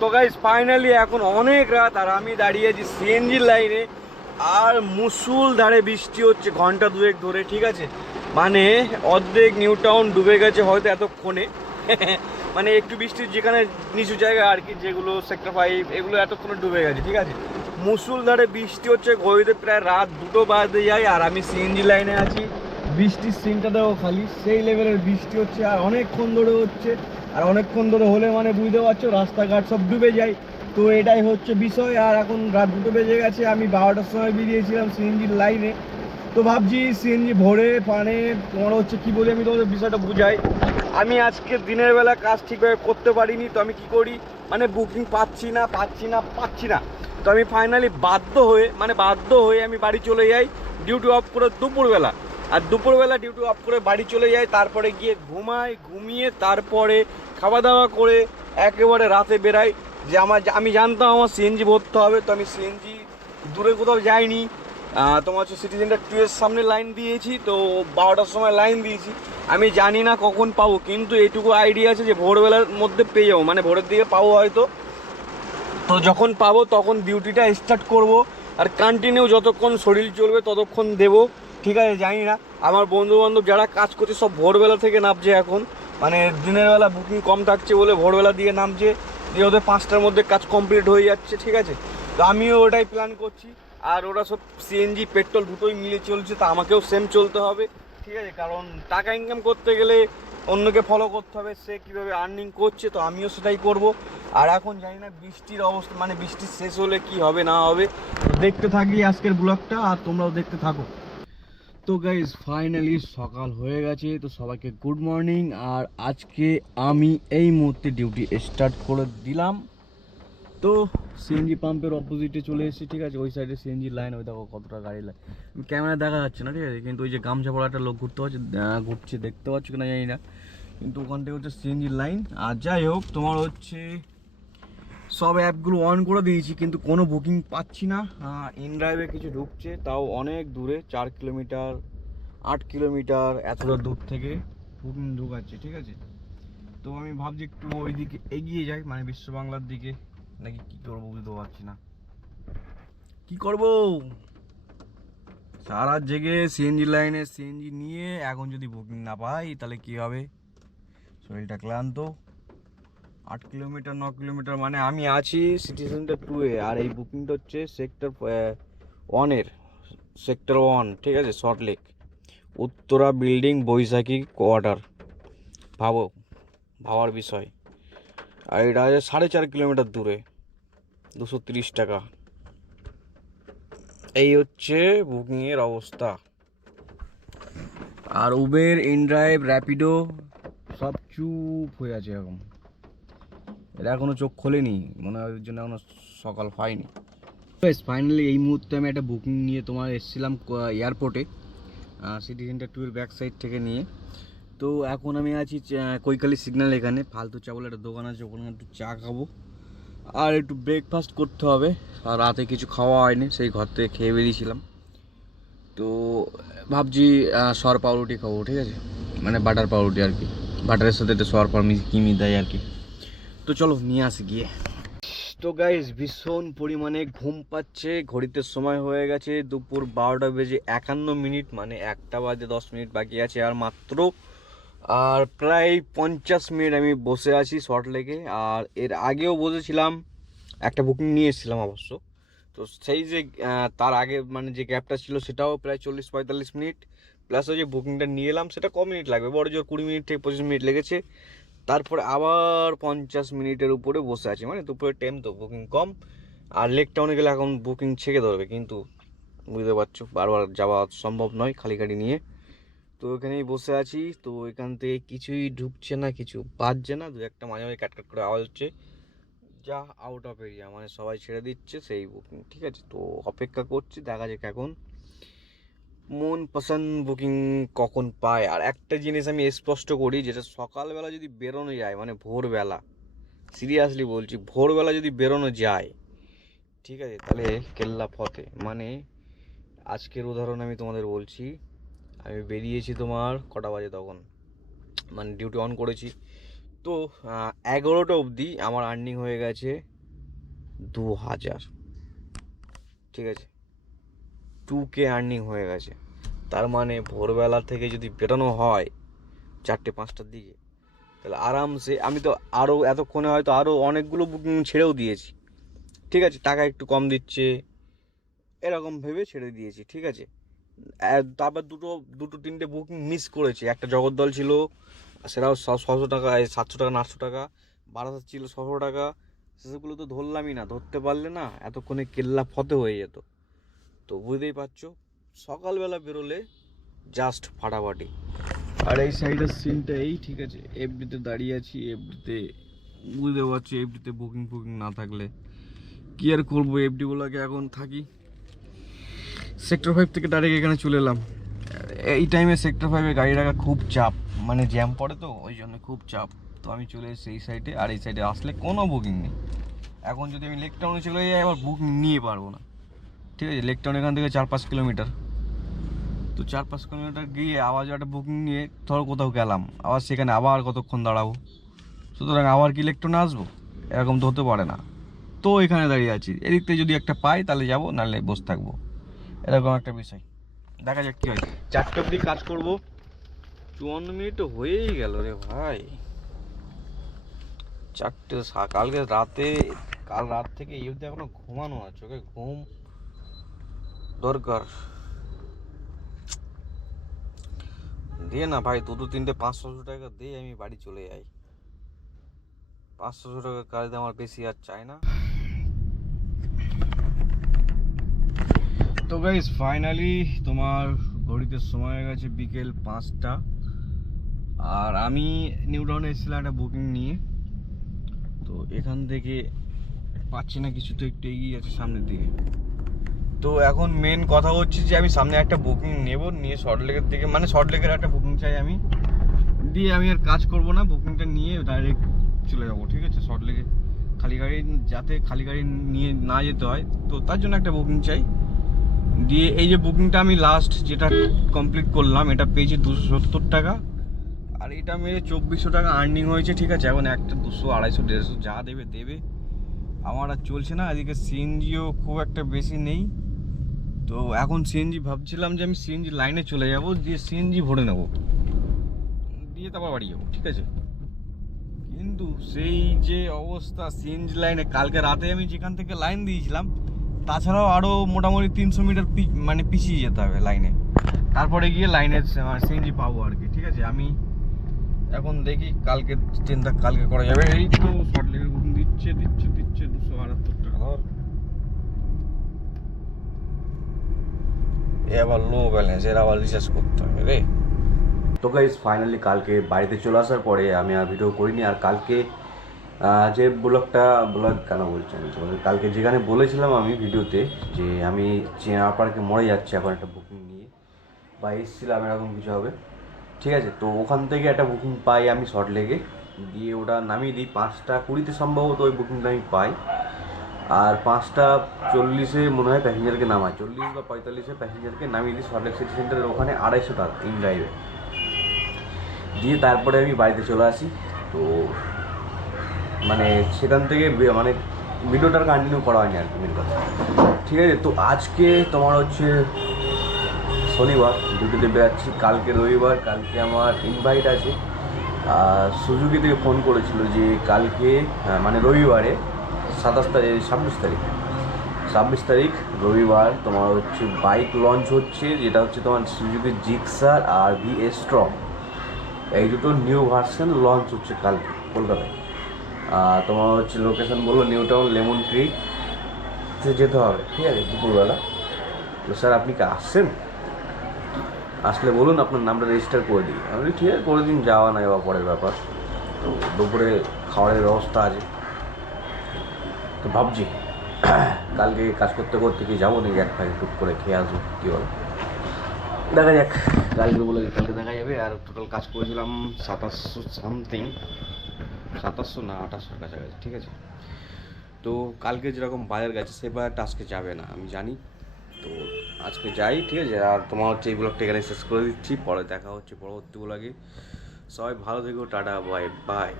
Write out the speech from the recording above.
তো guys finally এখন অনেক রাত আর আমি দাঁড়িয়ে আছি সিএনজির লাইনে আর মুষলধারে বৃষ্টি হচ্ছে ঘন্টা দুয়েক ধরে, ঠিক আছে। মানে অর্ধেক নিউ টাউন ডুবে গেছে হয়তো এতক্ষণে। মানে একটু বৃষ্টির যেখানে নিচু জায়গা আর কি, যেগুলো সেক্টর 5 এগুলো এতক্ষণে ডুবে গেছে, ঠিক আছে। মুষলধারে বৃষ্টি হচ্ছে, ঘড়িতে প্রায় রাত 2টো বাজতে যায় আর আমি সিএনজি লাইনে আছি। বৃষ্টির সিনটা দেখো খালি, সেই লেভেলের বৃষ্টি হচ্ছে আর অনেকক্ষণ ধরে হচ্ছে। আর অনেকক্ষণ ধরে হলে মানে বুঝতে পারছো রাস্তাঘাট সব ডুবে যায়। তো এটাই হচ্ছে বিষয়। আর এখন রাত 2টো বেজে গেছে, আমি 12টার সময় বেরিয়েছিলাম সিএনজির লাইনে। তো ভাবছি সিএনজি ভরে মানে তোমার হচ্ছে কি বলি, আমি তোমাদের বিষয়টা বুঝাই। আমি আজকে দিনের বেলা কাজ ঠিকভাবে করতে পারিনি, তো আমি কি করি, মানে বুকিং পাচ্ছি না। তো আমি ফাইনালি বাধ্য হয়ে আমি বাড়ি চলে যাই ডিউটি অফ করে দুপুরবেলা। আর দুপুরবেলা ডিউটি অফ করে বাড়ি চলে যাই, তারপরে গিয়ে ঘুমিয়ে তারপরে খাওয়া দাওয়া করে একেবারে রাতে বেরাই। যে আমি জানতাম আমার সিএনজি ভরতে হবে, তো আমি সিএনজি দূরে কোথাও যাইনি। তোমার হচ্ছে সিটি সেন্টার 2 এর সামনে লাইন দিয়েছি, তো 12টার সময় লাইন দিয়েছি। আমি জানি না কখন পাবো, কিন্তু এইটুকু আইডিয়া আছে যে ভোরবেলার মধ্যে পেয়ে যাবো, মানে ভোরের দিকে পাবো হয়তো। তো যখন পাবো তখন ডিউটিটা স্টার্ট করব আর কন্টিনিউ যতক্ষণ শরীর চলবে ততক্ষণ দেবো, ঠিক আছে। জানি না আমার বন্ধুবান্ধব যারা কাজ করছে সব ভোরবেলা থেকে নামছে এখন, মানে দিনের বেলা বুকিং কম থাকছে বলে ভোরবেলা দিয়ে নামছে, দিয়ে ওদের 5টার মধ্যে কাজ কমপ্লিট হয়ে যাচ্ছে, ঠিক আছে। তো আমিও ওটাই প্ল্যান করছি। আর ওরা সব সিএনজি পেট্রোল দুটোই মিলে চলছে, তো আমাকেও সেম চলতে হবে, ঠিক আছে। কারণ টাকা ইনকাম করতে গেলে অন্যকে ফলো করতে হবে, সে কীভাবে আর্নিং করছে, তো আমিও সেটাই করব। আর এখন জানি না বৃষ্টির অবস্থা, মানে বৃষ্টি শেষ হলে কি হবে না হবে। তো দেখতে থাকি আজকের ব্লগটা আর তোমরাও দেখতে থাকো। তো গাইজ ফাইনালি সকাল হয়ে গেছে, তো সবাইকে গুড মর্নিং। আর আজকে আমি এই মুহূর্তে ডিউটি স্টার্ট করে দিলাম। তো সিএনজি পাম্পের অপোজিটে চলে এসেছি, ঠিক আছে। ওই সাইডে সিএনজি লাইন, ওই দেখো কতটা গাড়ি লাইন, ক্যামেরা দেখা যাচ্ছে না, ঠিক আছে। কিন্তু ওই যে গামছা পড়া একটা লোক ঘুরছে দেখতে পাচ্ছ কিনা জানি না, কিন্তু ওখান থেকে হচ্ছে সিএনজি লাইন। আর যাই হোক, তোমার হচ্ছে সব অ্যাপগুলো অন করে দিয়েছি কিন্তু কোনো বুকিং পাচ্ছি না। ইন ড্রাইভে কিছু ঢুকছে, তাও অনেক দূরে, 4 কিলোমিটার 8 কিলোমিটার এতটা দূর থেকে বুকিং ঢুকাচ্ছে, ঠিক আছে। তো আমি ভাবছি একটু ওই দিকে এগিয়ে যাই, মানে বিশ্ব বাংলার দিকে, নাকি কি করবো বুঝতে পারছি না কি করব। সারা জেগে সিএনজি লাইনে সিএনজি নিয়ে এখন যদি বুকিং না পাই তাহলে কি হবে, শরীরটা ক্লান্ত। 8 কিলোমিটার 9 কিলোমিটার, মানে আমি আছি সিটি সেন্টার 2-এ আর এই বুকিংটা হচ্ছে সেক্টর 1-এর, সেক্টর 1, ঠিক আছে, সল্টলেক উত্তরা বিল্ডিং বৈশাখী কোয়ার্টার। ভাবার বিষয়। আর এটা আছে 4.5 কিলোমিটার দূরে, 230 টাকা। এই হচ্ছে বুকিংয়ের অবস্থা। আর উবের, ইনড্রাইভ, র্যাপিডো সব চুপ হয়ে আছে এখন, এরা এখনো চোখ খোলেনি, মনে হয় ওই জন্য এখনো সকাল হয়নি। ফাইনালি এই মুহূর্তে আমি একটা বুকিং নিয়ে তোমার এসেছিলাম এয়ারপোর্টে, সিটি সেন্টার 2-এর ব্যাক সাইড থেকে নিয়ে। তো এখন আমি আছি কৈকালি সিগন্যাল, এখানে ফালতু চা বলে একটা দোকান আছে, ওখানে একটু চা খাবো আর একটু ব্রেকফাস্ট করতে হবে। আর রাতে কিছু খাওয়া হয়নি, সেই ঘর থেকে খেয়ে বেরিয়েছিলাম। তো ভাবছি সর পাউরুটি খাবো, ঠিক আছে, মানে বাটার পাউরুটি আর কি, বাটারের সাথে একটু সর কিমি দেয় আর কি। তো চলো নিয়ে আসি গিয়ে। তো গাইস ভীষণ পরিমাণে ঘুম পাচ্ছে, ঘড়িতে সময় হয়ে গেছে দুপুর 12টা বেজে 51 মিনিট, মানে 1টা বাজে 10 মিনিট বাকি আছে আর মাত্র। আর প্রায় 50 মিনিট আমি বসে আছি সল্টলেকে। আর এর আগেও বসেছিলাম, একটা বুকিং নিয়ে এসেছিলাম অবশ্য। তো সেই যে তার আগে মানে যে গ্যাপটা ছিল সেটাও প্রায় 40-45 মিনিট, প্লাস ওই যে বুকিংটা নিয়ে এলাম সেটা কম মিনিট লাগবে, বড় জোর 20 মিনিট থেকে 25 মিনিট লেগেছে। তারপরে আবার 50 মিনিটের উপরে বসে আছি, মানে দুপুরের টাইম তো বুকিং কম। আর লেক টাউনে গেলে এখন বুকিং ছেঁকে ধরবে, কিন্তু বুঝতে পারছো বারবার যাওয়া সম্ভব নয় খালি গাড়ি নিয়ে। তো এখানেই বসে আছি, তো এখান থেকে কিছুই ঢুকছে না, কিছু বাজছে না, দু একটা মাঝে মাঝে কাট করে আওয়াজ হচ্ছে, যা আউট অফ এরিয়া, মানে সবাই ছেড়ে দিচ্ছে সেই বুকিং, ঠিক আছে। তো অপেক্ষা করছি, দেখা যাক এখন মন পছন্দ বুকিং কখন পায়। আর একটা জিনিস আমি স্পষ্ট করি, যেটা সকালবেলা যদি বেরোনো যায়, মানে ভোরবেলা, সিরিয়াসলি বলছি ভোরবেলা যদি বেরোনো যায়, ঠিক আছে, তাহলে কেল্লা ফতে। মানে আজকের উদাহরণ আমি তোমাদের বলছি, আমি বেরিয়েছি তোমার কটা বাজে তখন, মানে ডিউটি অন করেছি তো 11টা অবধি আমার আর্নিং হয়ে গেছে 2000, ঠিক আছে, 2K আর্নিং হয়ে গেছে। তার মানে ভোরবেলা থেকে যদি বেরোনো হয় 4টে-5টার দিকে, তাহলে আরামসে আমি তো আরও এতক্ষণে হয়তো আরও অনেকগুলো বুকিং ছেড়েও দিয়েছি, ঠিক আছে, টাকা একটু কম দিচ্ছে এরকম ভেবে ছেড়ে দিয়েছি, ঠিক আছে। তারপর দুটো দুটো তিনটে বুকিং মিস করেছি। একটা জগদ্দল ছিল, সেটাও 600 টাকা, 700 টাকা না 800 টাকা। বারাসাত ছিল 600 টাকা। সেসবগুলো তো ধরলামই না, ধরতে পারলে না এতক্ষণে কেল্লা ফতে হয়ে যেত। তো বুঝতেই পারছো, সকালবেলা বেরোলে জাস্ট ফাটাফাটি। আর এই সাইডের সিনটা এই, ঠিক আছে, এফডিতে দাঁড়িয়ে আছি। এফডিতে বুঝতে পারছো, এফডিতে বুকিং ফুকিং না থাকলে কি আর করবো, এফডিগুলোকে এখন থাকি। সেক্টর 5 থেকে ডাইরেক্ট এখানে চলে এলাম। এই টাইমে সেক্টর 5-এ গাড়ি রাখা খুব চাপ, মানে জ্যাম পড়ে তো ওই জন্য খুব চাপ। তো আমি চলে এসেছি এই সাইডে, আর এই সাইডে আসলে কোনো বুকিং নেই। এখন যদি আমি লেক টাউনে চলে যাই আবার বুকিং নিয়ে পারবো না, ঠিক আছে। লেক টাউন এখান থেকে 4-5 কিলোমিটার, তো 4-5 কিলোমিটার গিয়ে আবার একটা বুকিং নিয়ে ধরো কোথাও গেলাম, আবার সেখানে আবার কতক্ষণ দাঁড়াবো। সুতরাং আবার কি লেক টাউনে আসবো, এরকম তো হতে পারে না। তো এখানে দাঁড়িয়ে আছি, এদিক থেকে যদি একটা পাই তাহলে যাবো, নাহলে বসে থাকবো, এরকম একটা বিষয়। দেখা যাক কি হয়। 4টে অবধি কাজ করবো। 54 মিনিট তো হয়েই গেল রে ভাই। 4টে, কালকে রাতে, কাল রাত থেকে এই অবধি এখনো ঘুমানো আছে, চোখে ঘুম দরকার। দিয়ে না ভাই, 2-3টে 500-600 টাকা দিয়ে আমি বাড়ি চলে যাই। 500-600 টাকা কাজ দিয়ে আমার বেশি আর চাই না। তো গাইস ফাইনালি তোমার ঘড়িতে সময় হয়ে গেছে বিকেল 5টা। আর আমি নিউ টাউনে এসেছিলাম একটা বুকিং নিয়ে। তো এখান থেকে পাচ্ছি না কিছু, তো একটু এগিয়ে আছে সামনের দিকে। তো এখন মেন কথা হচ্ছে যে আমি সামনে একটা বুকিং নেব, নিয়ে সল্টলেকের দিকে, মানে সল্টলেকের একটা বুকিং চাই আমি, দিয়ে আমি আর কাজ করব না, বুকিংটা নিয়ে ডাইরেক্ট চলে যাবো, ঠিক আছে, সল্টলেকে। খালি গাড়ি, যাতে খালি গাড়ি নিয়ে না যেতে হয়, তো তার জন্য একটা বুকিং চাই। দিয়ে এই যে বুকিংটা আমি লাস্ট যেটা কমপ্লিট করলাম, এটা পেয়েছি 270 টাকা। আর এটা মেরে 2400 টাকা আর্নিং হয়েছে, ঠিক আছে। এখন একটা 200, 250, 150 যা দেবে দেবে, আমার আর চলছে না। এদিকে সিএনজিও খুব একটা বেশি নেই। তো এখন সিএনজি ভাবছিলাম যে আমি সিএনজি লাইনে চলে যাব, দিয়ে সিএনজি ভরে নেব, দিয়ে তারপর বাড়ি যাবো, ঠিক আছে। কিন্তু সেই যে অবস্থা সিএনজি লাইনে, কালকে রাতে আমি যেখান থেকে লাইন দিয়েছিলাম, তাছাড়াও আরও মোটামুটি 300 মিটার মানে পিছিয়ে যেতে হবে লাইনে, তারপরে গিয়ে লাইনের সিএনজি পাবো আর কি, ঠিক আছে। আমি এখন দেখি, কালকে চিন্তা কালকে করা যাবে। এই তো সল্টলেকের বুকিং দিচ্ছে 278 টাকা ধর। এ আবার লো ব্যালেন্স, এর আবার রিচার্জ করতে হবে রে। তো গাইস ফাইনালি কালকে বাড়িতে চলে আসার পরে আমি আর ভিডিও করিনি। আর কালকে যে ব্লগ কেন বলছি আমি, কালকে যেখানে বলেছিলাম আমি ভিডিওতে যে আমি চেনা পার্কে মরে যাচ্ছি এখন একটা বুকিং নিয়ে, বা এসেছিলাম এরকম কিছু হবে, ঠিক আছে। তো ওখান থেকে একটা বুকিং পাই আমি সল্টলেকে, দিয়ে ওটা নামিয়ে দিই 5টা 20-তে সম্ভবত ওই বুকিংটা আমি পাই। আর 5টা 40-এ মনে হয় প্যাসেঞ্জারকে নামায়, 40 বা 45-এ প্যাসেঞ্জারকে নামিয়ে দিই সল্টলেক সিটি সেন্টারের ওখানে 250 টাকা ইন ড্রাইভে। দিয়ে তারপরে আমি বাড়িতে চলে আসি। তো মানে সেখান থেকে মানে ভিডিওটার কন্টিনিউ করা হয়নি আর কি, মেন কথা, ঠিক আছে। তো আজকে তোমার হচ্ছে শনিবার, ডিউটিতে বেরাচ্ছি, কালকে রবিবার, কালকে আমার ইনভাইট আছে। সুজুকি থেকে ফোন করেছিল যে কালকে, মানে রবিবারে 26 তারিখ রবিবার তোমার হচ্ছে বাইক লঞ্চ হচ্ছে, যেটা হচ্ছে তোমার সুজুকি জিক্সার আর ভিএস স্ট্রং, এই দুটো নিউ ভার্সন লঞ্চ হচ্ছে কালকে কলকাতায়। তোমার হচ্ছে লোকেশন বললো নিউ টাউন লেমন ট্রি যেতে হবে, ঠিক আছে, দুপুরবেলা। তো স্যার আপনি কি আসছেন, আসলে বলুন আপনার নামটা রেজিস্টার করে দিই। আমি বলি ঠিক আছে করে দিন, যাওয়া না যাওয়া পরের ব্যাপার। তো দুপুরে খাবারের ব্যবস্থা আছে, তো ভাবছি কালকে কাজ করতে করতে কি যাবো নাকি এক প্যাকেট টুক করে খেয়ে আসবো, কী বলো, দেখা যাক। কালকে বলে কালকে দেখা যাবে। আর টোটাল কাজ করেছিলাম 2700 সামথিং, 2700 না 2800 কাছাকাছি, ঠিক আছে। তো কালকে যেরকম বাজার গেছে সে বাজারটা আজকে যাবে না আমি জানি। তো আজকে যাই, ঠিক আছে। আর তোমার হচ্ছে এই ব্লগটা এখানে শেষ করে দিচ্ছি, পরে দেখা হচ্ছে পরবর্তী ব্লগে। সবাই ভালো থেকো, টাটা, বাই বাই।